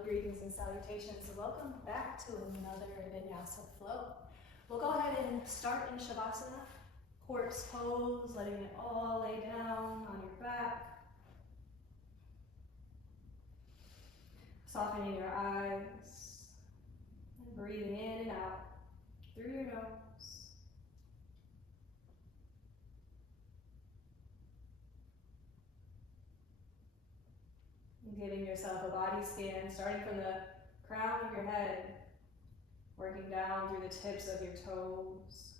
Love, greetings, and salutations. Welcome back to another Vinyasa flow. We'll go ahead and start in Shavasana, corpse pose, letting it all lay down on your back. Softening your eyes and breathing in and out through your nose. Giving yourself a body scan, starting from the crown of your head, working down through the tips of your toes.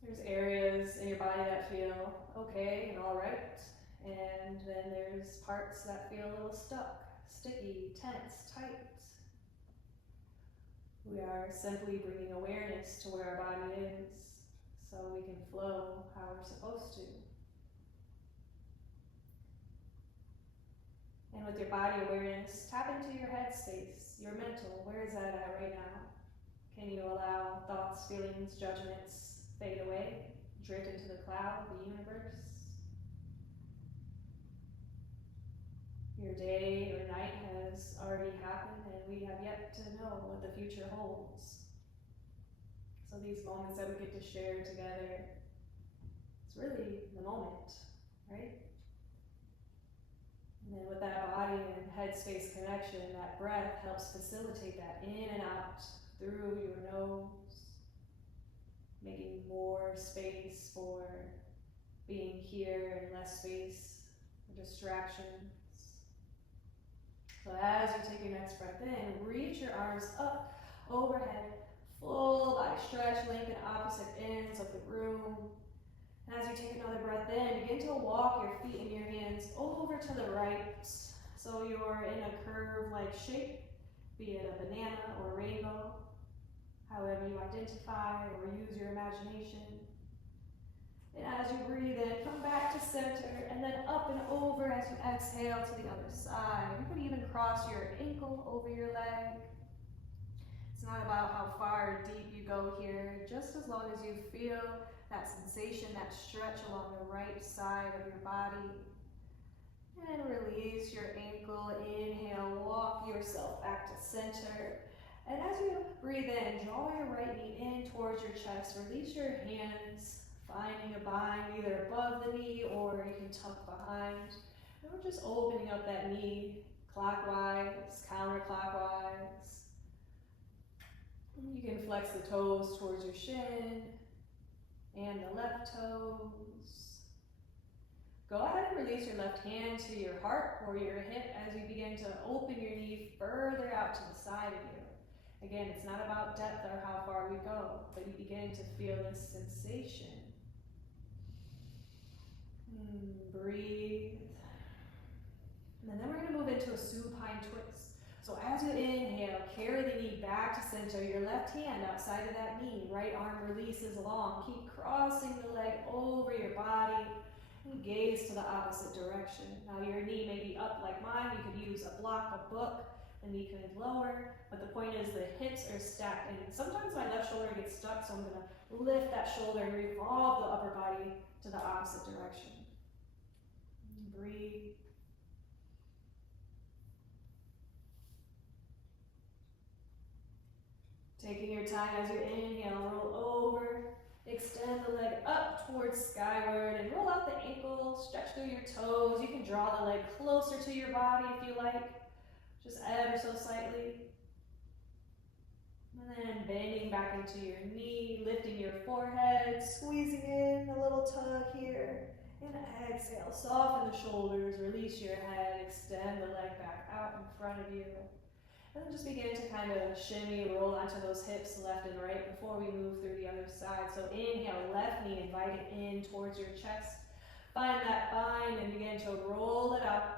There's areas in your body that feel okay and all right, and then there's parts that feel a little stuck, sticky, tense, tight. We are simply bringing awareness to where our body is so we can flow how we're supposed to. And with your body awareness, tap into your head space, your mental. Where is that at right now? Can you allow thoughts, feelings, judgments fade away, drift into the cloud, the universe? Your day or night has already happened, and we have yet to know what the future holds. So these moments that we get to share together, it's really the moment, right? And then with that body and headspace connection, that breath helps facilitate that in and out through your nose, making more space for being here and less space for distractions. So as you take your next breath in, reach your arms up, overhead, full body stretch, lengthen opposite ends of the room. And as you take another breath in, begin to walk your feet and your hands over to the right. So you're in a curve-like shape, be it a banana or a rainbow, however you identify or use your imagination. And as you breathe in, come back to center and then up and over as you exhale to the other side. You could even cross your ankle over your leg. It's not about how far or deep you go here, just as long as you feel that sensation, that stretch along the right side of your body. And release your ankle. Inhale, walk yourself back to center. And as you breathe in, draw your right knee in towards your chest. Release your hands, finding a bind either above the knee or you can tuck behind. And we're just opening up that knee clockwise, counterclockwise. And you can flex the toes towards your shin and the left toes. Go ahead and release your left hand to your heart or your hip as you begin to open your knee further out to the side of you. Again, it's not about depth or how far we go, but you begin to feel this sensation. Breathe. And then we're going to move into a supine twist. So as you inhale, carry the knee back to center, your left hand outside of that knee, right arm releases long. Keep crossing the leg over your body and gaze to the opposite direction. Now your knee may be up like mine. You could use a block, a book, the knee can be lower, but the point is the hips are stacked. And sometimes my left shoulder gets stuck, so I'm going to lift that shoulder and revolve the upper body to the opposite direction. Breathe. Taking your time as you inhale, roll over, extend the leg up towards skyward and roll out the ankle, stretch through your toes. You can draw the leg closer to your body if you like, just ever so slightly. And then bending back into your knee, lifting your forehead, squeezing in a little tug here. And exhale, soften the shoulders, release your head, extend the leg back out in front of you. And then just begin to kind of shimmy, roll onto those hips left and right before we move through the other side. So inhale, left knee, invite it in towards your chest. Find that bind and begin to roll it up.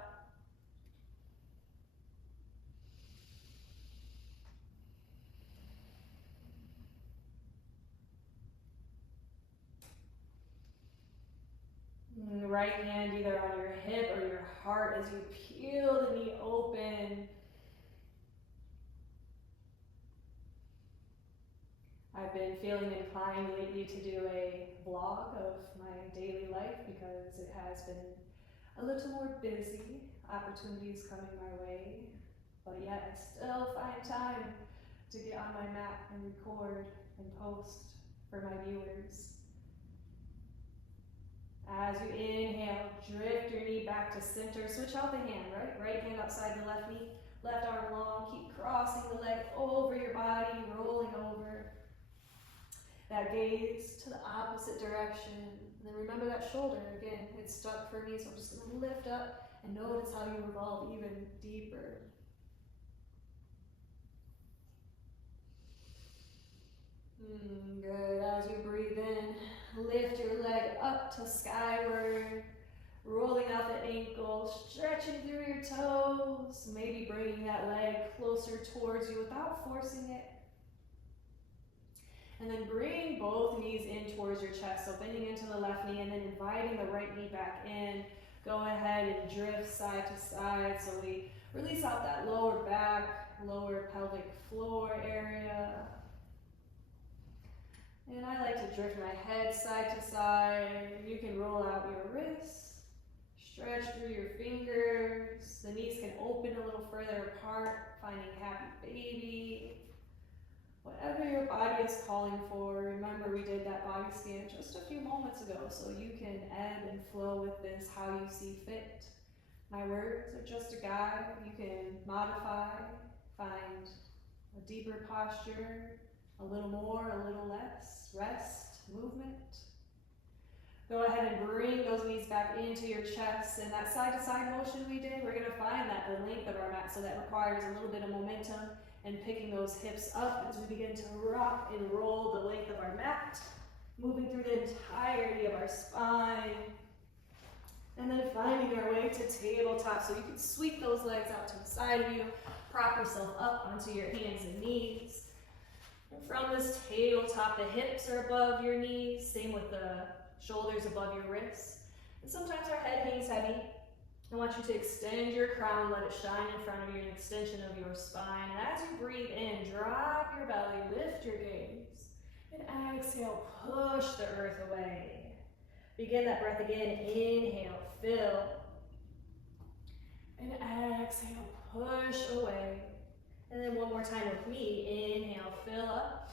And the right hand either on your hip or your heart as you peel the knee open. I've been feeling inclined lately to do a vlog of my daily life because it has been a little more busy, opportunities coming my way, but yet I still find time to get on my mat and record and post for my viewers. As you inhale, drift your knee back to center. Switch out the hand, right? Right hand outside the left knee, left arm long. Keep crossing the leg over your body, rolling over. That gaze to the opposite direction. And then remember that shoulder, again, it's stuck for me, so I'm just gonna lift up and notice how you revolve even deeper. Good, as you breathe in, lift your leg up to skyward, rolling out the ankle, stretching through your toes, maybe bringing that leg closer towards you without forcing it. And then bring both knees in towards your chest, so bending into the left knee and then inviting the right knee back in. Go ahead and drift side to side, so we release out that lower back, lower pelvic floor area. And I like to drift my head side to side. You can roll out your wrists, stretch through your fingers. The knees can open a little further apart, finding happy baby. Whatever your body is calling for, remember we did that body scan just a few moments ago, so you can ebb and flow with this how you see fit. My words are just a guide. You can modify, find a deeper posture, a little more, a little less, rest, movement. Go ahead and bring those knees back into your chest, and that side-to-side motion we did, we're gonna find that the length of our mat, so that requires a little bit of momentum and picking those hips up as we begin to rock and roll the length of our mat, moving through the entirety of our spine, and then finding our way to tabletop. So you can sweep those legs out to the side of you, prop yourself up onto your hands and knees. And from this tabletop, the hips are above your knees, same with the shoulders above your wrists. And sometimes our head hangs heavy. I want you to extend your crown, let it shine in front of you, an extension of your spine. And as you breathe in, drop your belly, lift your gaze. And exhale, push the earth away. Begin that breath again. Inhale, fill. And exhale, push away. And then one more time with me. Inhale, fill up.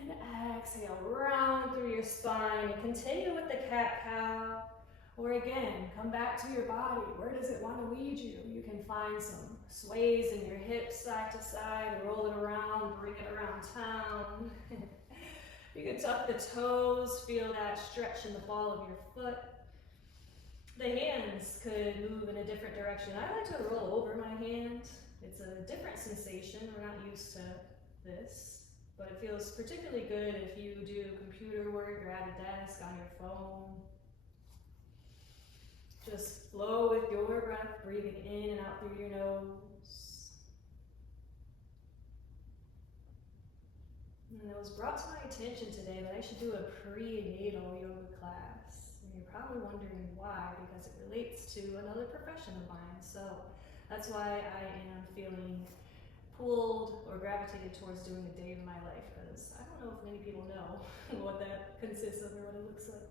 And exhale, round through your spine. And continue with the cat-cow. Or again, come back to your body. Where does it want to lead you? You can find some sways in your hips side to side, roll it around, bring it around town. You can tuck the toes, feel that stretch in the ball of your foot. The hands could move in a different direction. I like to roll over my hand. It's a different sensation. We're not used to this, but it feels particularly good if you do computer work or at a desk, on your phone. Just flow with your breath, breathing in and out through your nose. And it was brought to my attention today that I should do a prenatal yoga class. And you're probably wondering why, because it relates to another profession of mine. So that's why I am feeling pulled or gravitated towards doing a day of my life, because I don't know if many people know what that consists of or what it looks like.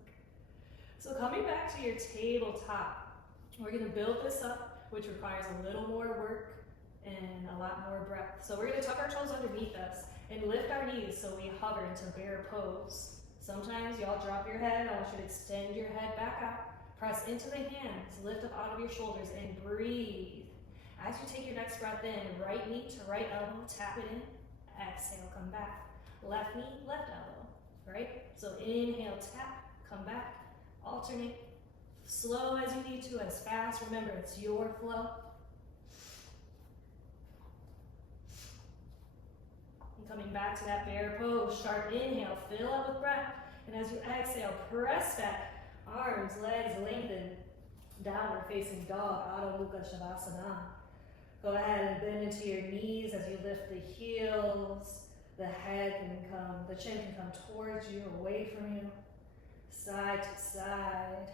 So coming back to your tabletop, we're gonna build this up, which requires a little more work and a lot more breath. So we're gonna tuck our toes underneath us and lift our knees so we hover into bear pose. Sometimes y'all drop your head. I want you to extend your head back out, press into the hands, lift up out of your shoulders and breathe. As you take your next breath in, right knee to right elbow, tap it in, exhale, come back. Left knee, left elbow, right? So inhale, tap, come back. Alternate, slow as you need to, as fast. Remember, it's your flow. And coming back to that bear pose, sharp inhale, fill up with breath. And as you exhale, press back, arms, legs lengthen, downward facing dog, Adho Mukha Shavasana. Go ahead and bend into your knees as you lift the heels. The head can come, the chin can come towards you, away from you. Side to side.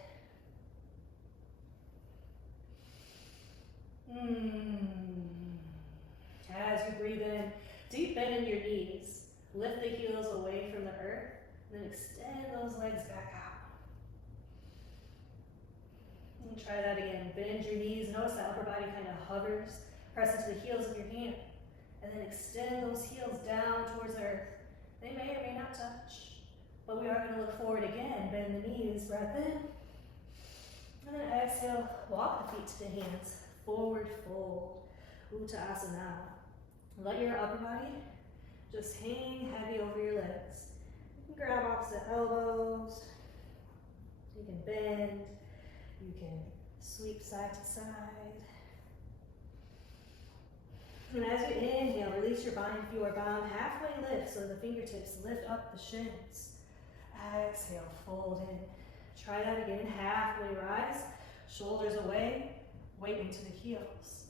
As you breathe in, deep bend in your knees. Lift the heels away from the earth, and then extend those legs back out. And try that again. Bend your knees. Notice that upper body kind of hovers. Press into the heels of your hand. And then extend those heels down towards earth. They may or may not touch. But we are going to look forward again. Bend the knees. Breath in. And then exhale. Walk the feet to the hands. Forward fold. Uttanasana. Let your upper body just hang heavy over your legs. You can grab opposite elbows. You can bend. You can sweep side to side. And as you inhale, release your bind if you are bound. Halfway lift so the fingertips lift up the shins. Exhale, fold in. Try that again. Halfway rise. Shoulders away. Weight into the heels.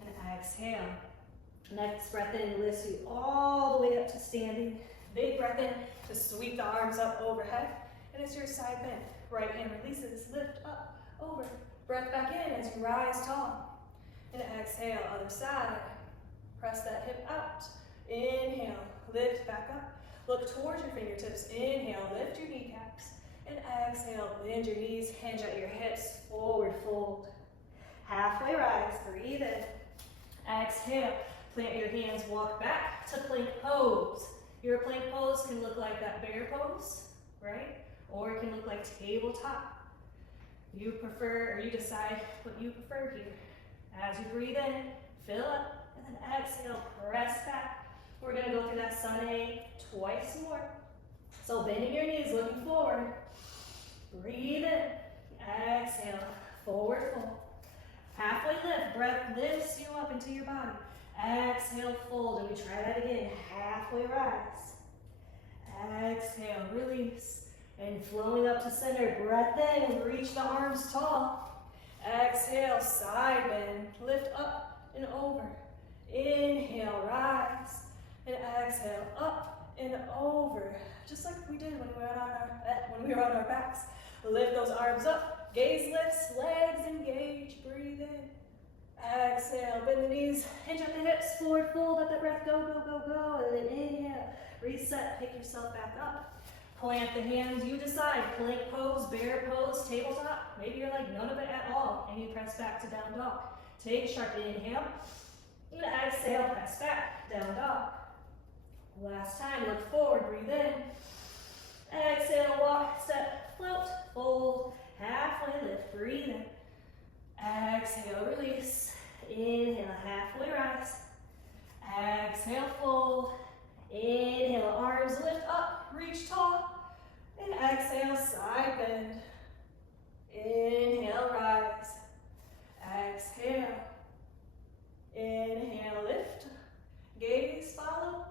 And exhale. Next breath in lifts you all the way up to standing. Big breath in to sweep the arms up overhead. And it's your side bend. Right hand releases, lift up, over. Breath back in as you rise tall. And exhale, other side. Press that hip out. Inhale, lift back up. Look towards your fingertips. Inhale, lift your kneecaps. And exhale, bend your knees, hinge at your hips, forward fold. Halfway rise, breathe in. Exhale, plant your hands, walk back to plank pose. Your plank pose can look like that bear pose, right? Or it can look like tabletop. You prefer, or you decide what you prefer here. As you breathe in, fill up, and then exhale, press back. We're gonna go through that sun A twice more. So bending your knees, looking forward. Breathe in, exhale, forward fold. Halfway lift, breath lifts you up into your body. Exhale, fold, and we try that again. Halfway rise. Exhale, release. And flowing up to center, breath in, reach the arms tall. Exhale, side bend, lift up and over. Inhale, rise. And exhale, up and over. Just like we did when we were on our backs. Lift those arms up, gaze lifts, legs engage, breathe in. Exhale, bend the knees, hinge at the hips, forward fold, let the breath go, go, go, go. And then inhale, reset, pick yourself back up. Plant the hands, you decide. Plank pose, bear pose, tabletop. Maybe you're like none of it at all, and you press back to down dog. Take a sharp inhale, and exhale, press back, down dog. Last time, look forward, breathe in. Exhale, walk, step, float, fold, halfway lift, breathe in. Exhale, release. Inhale, halfway rise. Exhale, fold. Inhale, arms lift up, reach tall. And exhale, side bend. Inhale, rise. Exhale. Inhale, lift. Gaze follows.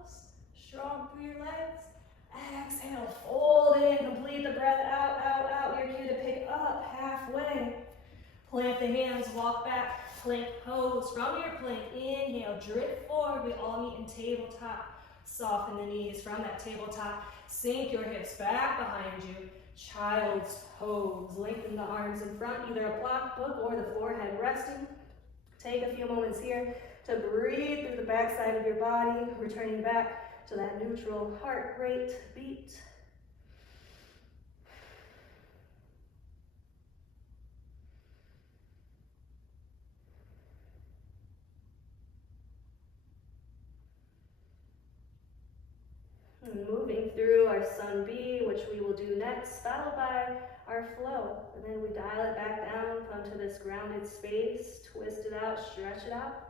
Strong through your legs. Exhale, fold in, complete the breath out, out, out. You're here to pick up halfway. Plant the hands, walk back, plank pose. From your plank, inhale, drift forward. We all meet in tabletop. Soften the knees from that tabletop. Sink your hips back behind you. Child's pose. Lengthen the arms in front, either a block book or the forehead resting. Take a few moments here to breathe through the backside of your body, returning back to that neutral heart rate beat. Moving through our sun B, which we will do next, followed by our flow. And then we dial it back down, come to this grounded space, twist it out, stretch it out,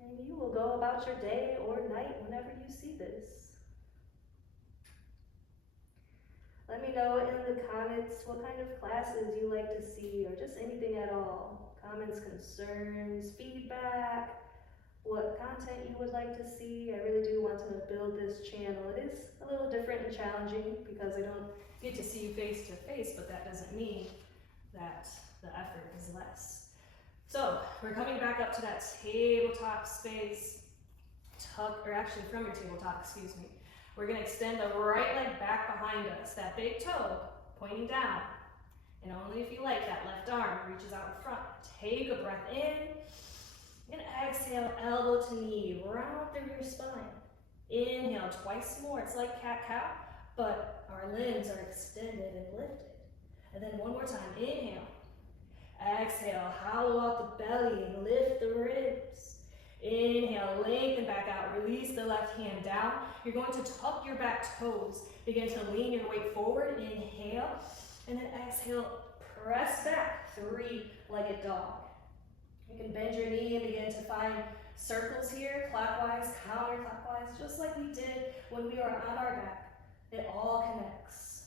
and you will go about your day or night whenever you see this. Let me know in the comments what kind of classes you like to see, or just anything at all. Comments, concerns, feedback, what content you would like to see. I really do want to build this channel. It is a little different and challenging because I don't get to see you face to face, but that doesn't mean that the effort is less. So we're coming back up to that tabletop space. Tuck, or actually from your tabletop, excuse me. We're gonna extend the right leg back behind us, that big toe pointing down. And only if you like, that left arm reaches out in front. Take a breath in. And exhale, elbow to knee, round through your spine. Inhale, twice more. It's like cat-cow, but our limbs are extended and lifted. And then one more time, inhale. Exhale, hollow out the belly and lift the ribs. Inhale, lengthen back out. Release the left hand down. You're going to tuck your back toes. Begin to lean your weight forward. Inhale, and then exhale, press back, three-legged dog. You can bend your knee and begin to find circles here, clockwise, counterclockwise, just like we did when we were on our back. It all connects.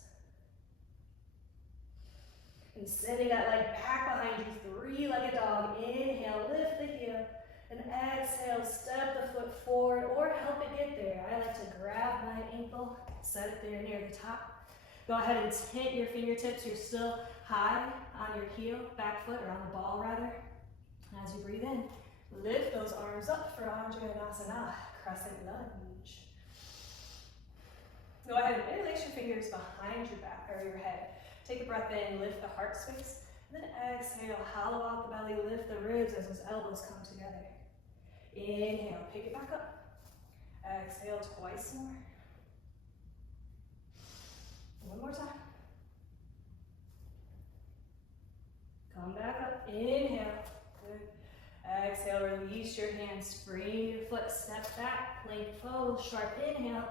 And sending that leg back behind you, three-legged dog. Inhale, lift the heel, and exhale, step the foot forward or help it get there. I like to grab my ankle, set it there near the top. Go ahead and tint your fingertips. You're still high on your heel, back foot, or on the ball rather. As you breathe in, lift those arms up for Vinyasa, crescent lunge. Go ahead and interlace your fingers behind your back or your head. Take a breath in, lift the heart space, and then exhale, hollow out the belly, lift the ribs as those elbows come together. Inhale, pick it back up. Exhale twice more. One more time. Come back up, inhale. Good. Exhale, release your hands, frame your foot, step back, plank pose, sharp inhale.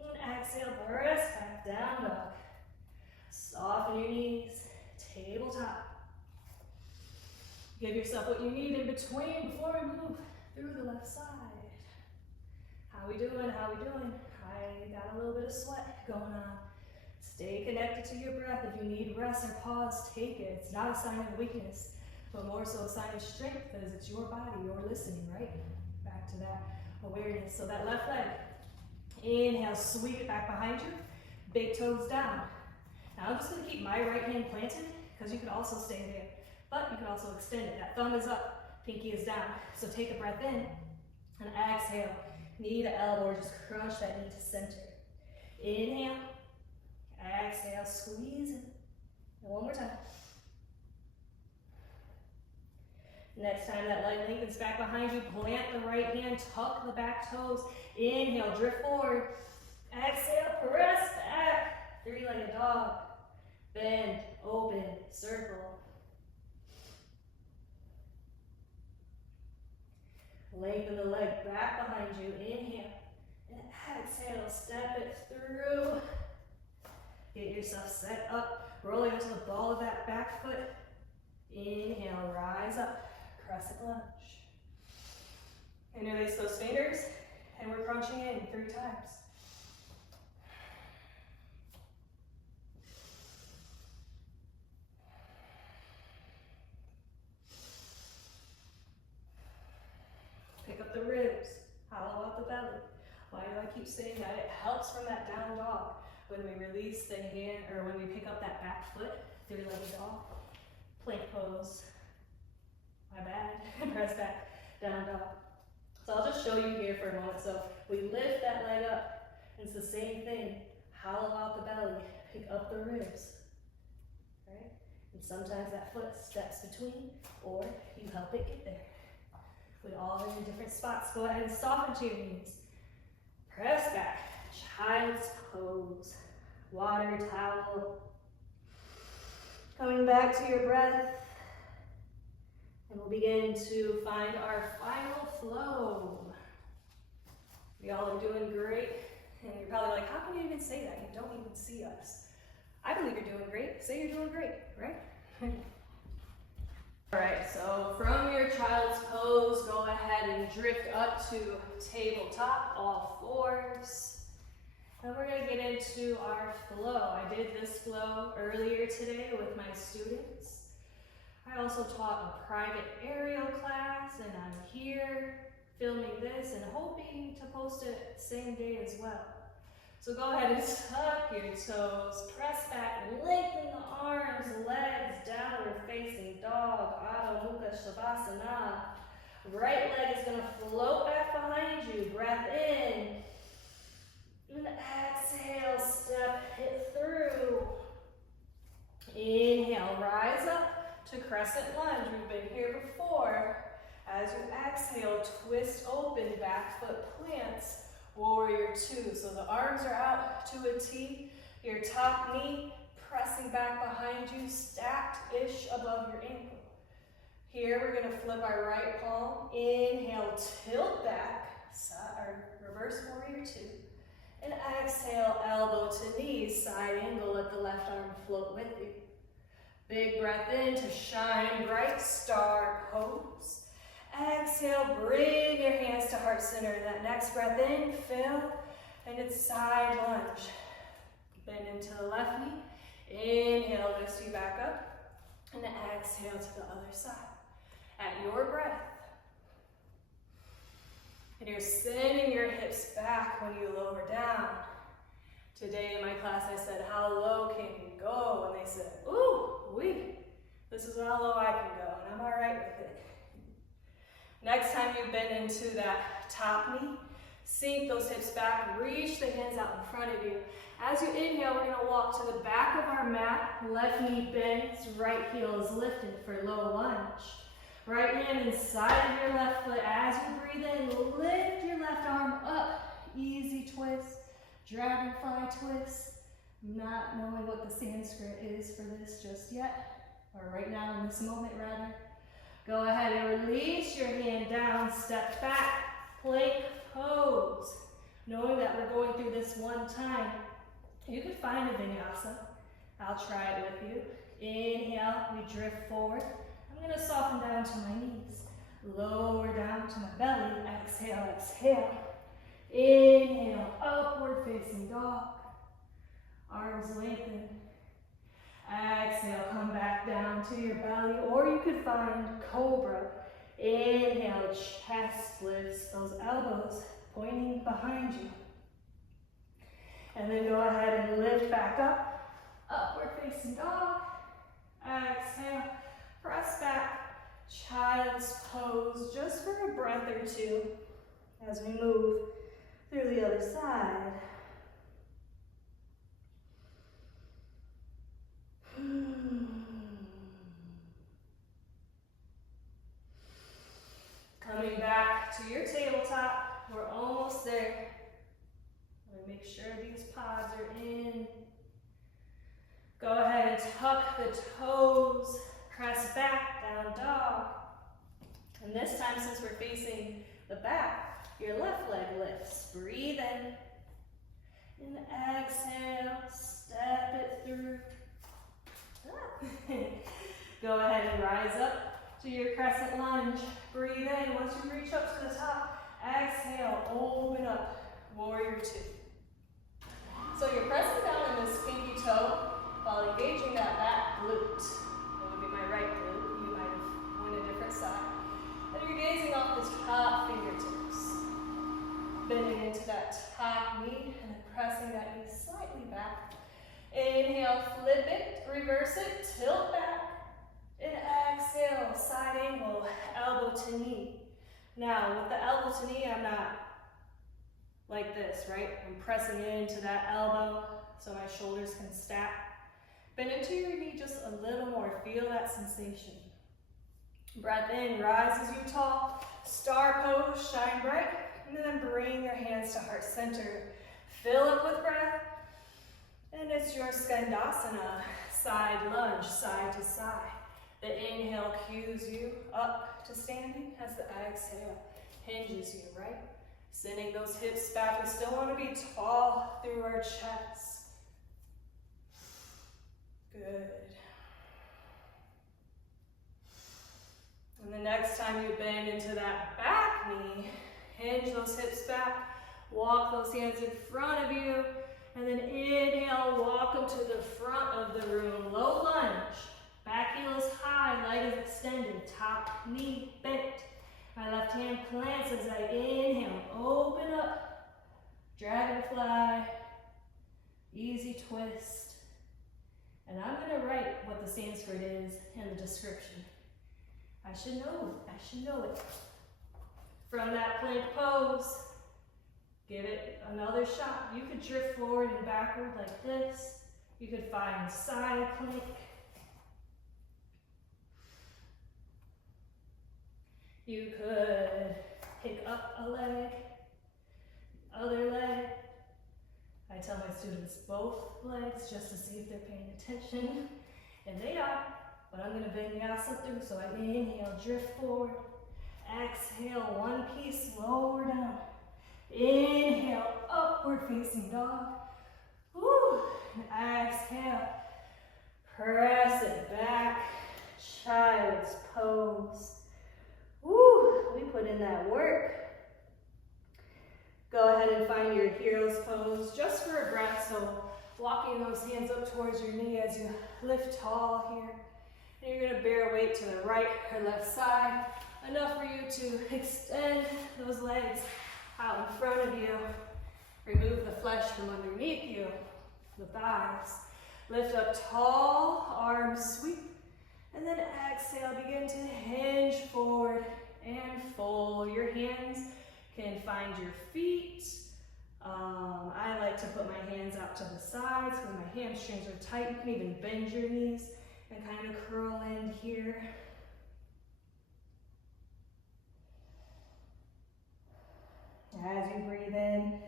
And exhale, press back, down dog. Soften your knees, tabletop. Give yourself what you need in between before we move through the left side. How we doing, how we doing? I got a little bit of sweat going on. Stay connected to your breath. If you need rest or pause, take it. It's not a sign of weakness, but more so a sign of strength because it's your body, you're listening, right? Back to that awareness. So that left leg, inhale, sweep it back behind you, big toes down. Now I'm just gonna keep my right hand planted because you could also stay there, but you can also extend it. That thumb is up, pinky is down. So take a breath in and exhale, knee to elbow, or just crush that knee to center. Inhale, exhale, squeeze it. And one more time. Next time that leg lengthens back behind you, plant the right hand, tuck the back toes. Inhale, drift forward. Exhale, press back. Three-legged dog. Bend, open, circle. Lengthen the leg back behind you. Inhale. And exhale, step it through. Get yourself set up. Rolling into the ball of that back foot. Inhale, rise up. Crescent lunge. Interlace those fingers, and we're crunching in 3 times. Pick up the ribs, hollow out the belly. Why do I keep saying that? It helps from that down dog. When we release the hand, or when we pick up that back foot, three-legged dog, plank pose. My bad. Press back, down dog. So I'll just show you here for a moment. So we lift that leg up. It's the same thing. Hollow out the belly. Pick up the ribs. Right? And sometimes that foot steps between, or you help it get there. We all are in different spots. Go ahead and soften to your knees. Press back. Child's pose. Water towel. Coming back to your breath. And we'll begin to find our final flow. We all are doing great. And you're probably like, how can you even say that? You don't even see us. I believe you're doing great. Say you're doing great, right? All right, so from your child's pose, go ahead and drift up to tabletop, all fours. And we're gonna get into our flow. I did this flow earlier today with my students. I also taught a private aerial class, and I'm here filming this and hoping to post it same day as well. So go ahead and tuck your toes, press back, lengthen the arms, legs, downward facing dog, Adho Mukha Shavasana. Right leg is gonna float back behind you, breath in, and exhale, step it through. Inhale, rise up to crescent lunge. We've been here before. As you exhale, twist open, back foot plants, warrior 2. So the arms are out to a T. Your top knee pressing back behind you, stacked-ish above your ankle. Here we're gonna flip our right palm. Inhale, tilt back, or reverse warrior two. And exhale, elbow to knee, side angle, let the left arm float with you. Big breath in to shine bright, star pose. Exhale, bring your hands to heart center. That next breath in, fill, and it's side lunge. Bend into the left knee. Inhale, lifts you back up. And exhale to the other side. At your breath. And you're sending your hips back when you lower down. Today in my class I said, how low can you go? And they said, ooh, this is how low I can go, and I'm all right with it. Next time you bend into that top knee, sink those hips back, reach the hands out in front of you. As you inhale, we're gonna walk to the back of our mat, left knee bends, right heel is lifted for low lunge. Right hand inside of your left foot. As you breathe in, lift your left arm up. Easy twist, dragonfly twist. Not knowing what the Sanskrit is for this just yet, or right now in this moment rather. Go ahead and release your hand down, step back, plank pose. Knowing that we're going through this one time, you could find a vinyasa. I'll try it with you. Inhale, we drift forward. I'm gonna soften down to my knees. Lower down to my belly. Exhale, exhale. Inhale, upward facing dog. Arms lengthen. Exhale, come back down to your belly, or you could find cobra. Inhale, chest lifts, those elbows pointing behind you. And then go ahead and lift back up. Upward facing dog. Exhale. Press back, child's pose, just for a breath or two as we move through the other side. Coming back to your tabletop, we're almost there. Let me make sure these pods are in. Go ahead and tuck the toes. Press back, down dog. And this time, since we're facing the back, your left leg lifts. Breathe in. And exhale, step it through. Go ahead and rise up to your crescent lunge. Breathe in. Once you reach up to the top, exhale, open up, warrior two. So you're pressing down in this pinky toe while engaging that back glute. My right glute, you might have went a different side. And you're gazing off the top fingertips. Bending into that top knee and then pressing that knee slightly back. Inhale, flip it, reverse it, tilt back. And exhale, side angle, elbow to knee. Now, with the elbow to knee, I'm not like this, right? I'm pressing into that elbow so my shoulders can stack. Bend into your knee just a little more. Feel that sensation. Breath in, rise as you tall. Star pose, shine bright. And then bring your hands to heart center. Fill up with breath. And it's your Sukhasana, side lunge, side to side. The inhale cues you up to standing as the exhale hinges you, right? Sending those hips back. We still want to be tall through our chest. Good. And the next time you bend into that back knee, hinge those hips back, walk those hands in front of you, and then inhale, walk them to the front of the room. Low lunge. Back heel is high, leg is extended, top knee bent. My left hand plants as I inhale, open up, dragonfly, easy twist. And I'm going to write what the Sanskrit is in the description. I should know it. From that plank pose, give it another shot. You could drift forward and backward like this. You could find side plank. You could pick up a leg, other leg. I I tell my students both legs just to see if they're paying attention, and they are, but I'm gonna vinyasa through, so I inhale, drift forward, exhale, one piece, lower down, inhale, upward facing dog, woo, and exhale, press it back, child's pose, woo, we put in that work. Go ahead and find your hero's pose just for a breath. So walking those hands up towards your knee as you lift tall here. And you're gonna bear weight to the right or left side. Enough for you to extend those legs out in front of you. Remove the flesh from underneath you, the thighs. Lift up tall, arms sweep. And then exhale, begin to hinge forward and fold. Your hands can find your feet. I like to put my hands out to the sides because my hamstrings are tight. You can even bend your knees and kind of curl in here. As you breathe in,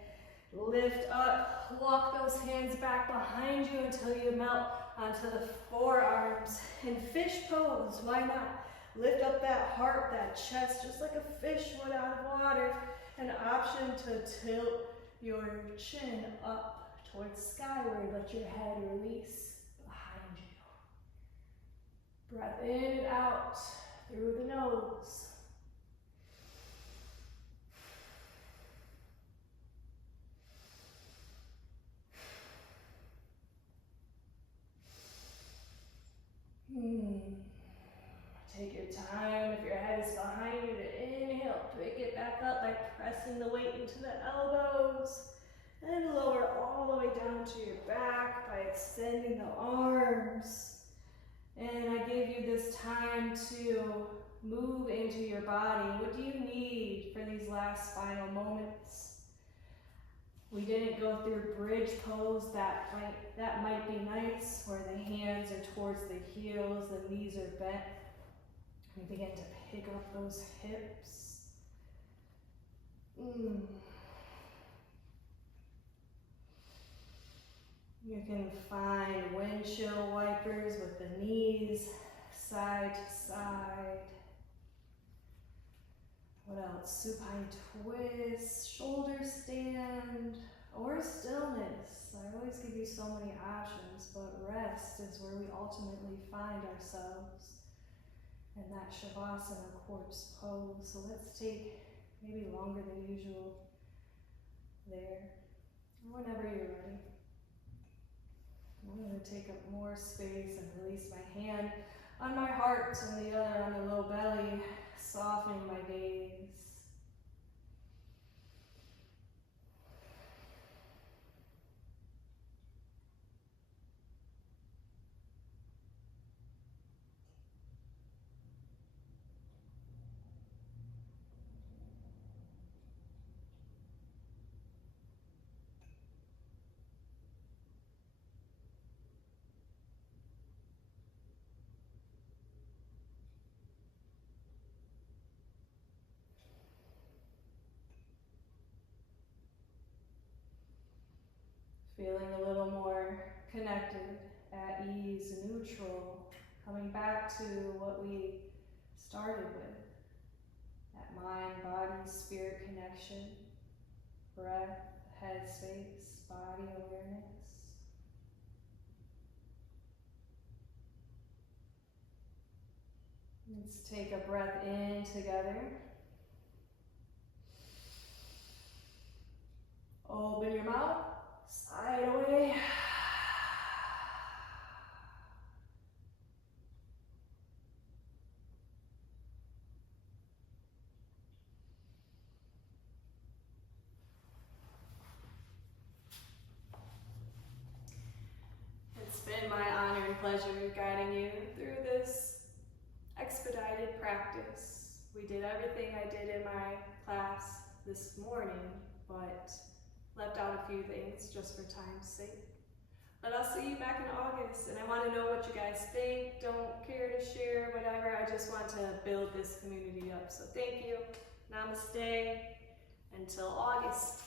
lift up, walk those hands back behind you until you melt onto the forearms. In fish pose, why not? Lift up that heart, that chest, just like a fish would out of water. An option to tilt your chin up towards skyward. Let your head release behind you. Breath in and out through the nose. Take your time. If your head is behind you, to inhale, pick it back up by pressing the weight into the elbows, and lower all the way down to your back by extending the arms. And I give you this time to move into your body. What do you need for these last final moments? We didn't go through bridge pose. That might be nice, where the hands are towards the heels, the knees are bent. We begin to pick up those hips. You can find windshield wipers with the knees side to side. What else? Supine twist, shoulder stand, or stillness. I always give you so many options, but rest is where we ultimately find ourselves. And that shavasana corpse pose. So let's take maybe longer than usual there. Whenever you're ready. I'm going to take up more space and release my hand on my heart and the other on the low belly, softening my gaze. Feeling a little more connected, at ease, neutral, coming back to what we started with, that mind, body, spirit connection, breath, head space, body awareness. Let's take a breath in together. Open your mouth. Side away. It's been my honor and pleasure guiding you through this expedited practice. We did everything I did in my class this morning, but left out a few things just for time's sake. But I'll see you back in August, and I want to know what you guys think. Don't care to share, whatever. I just want to build this community up. So thank you. Namaste. Until August.